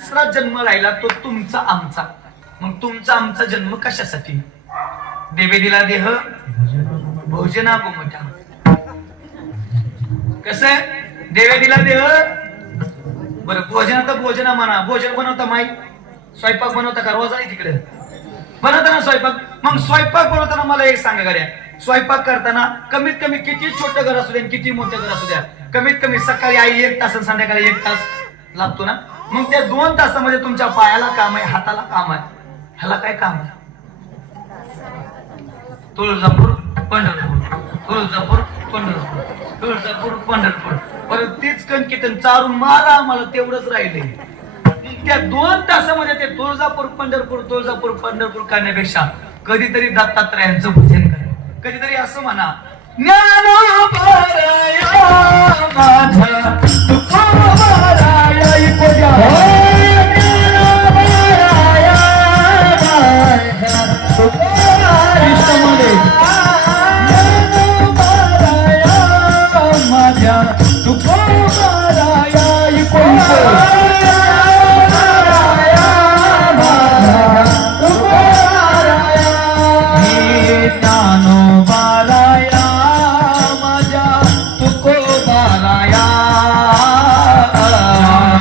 दुसरा जन्म राहिला तो तुमचा आमचा. मग तुमचा आमचा जन्म कशासाठी? देवे दिला देह भोजना गोमटा कस? देवे दिला देह? बरं भोजना तर भोजना म्हणा. भोजन बनवता माहीत स्वयंपाक बनवता का? रोज आहे तिकडे. बनवता ना स्वयंपाक? मग स्वयंपाक बनवताना मला एक सांगा गड्या. स्वयंपाक करताना कमीत कमी किती छोटं घर असू द्या किती मोठं घर असू द्या. कमीत कमी सकाळी आई एक तास संध्याकाळी एक तास लागतो ना? मग त्या दोन तासामध्ये तुमच्या पायाला काम आहे हाताला काम आहे. ह्याला काय काम आहे? तुळजापूर पंढरपूर. तुळजापूर पंढरपूर. तुळजापूर पंढरपूर. परत तीच कणकीतन चारून मारा आम्हाला तेवढंच राहिले. त्या दोन तासामध्ये ते तुळजापूर पंढरपूर तुळजापूर पंढरपूर करण्यापेक्षा कधीतरी दत्तात्रयांचं भजन करा. कधीतरी असं म्हणा ज्ञानोबाराया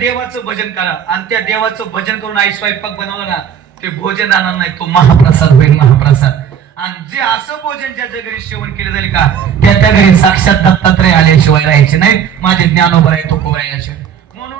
देवाचं भजन करा. आणि त्या देवाचं भजन करून आई स्वयंपाक बनवला ना ते भोजन आणणार नाही. तो महाप्रसाद होईल महाप्रसाद. आणि जे असं भोजन ज्याच्या घरी सेवन केले जाईल का त्या त्या घरी साक्षात दत्तात्रय आल्याशिवाय राहायचे नाही. माझे ज्ञानोबर आहे तो कोरायाशिवाय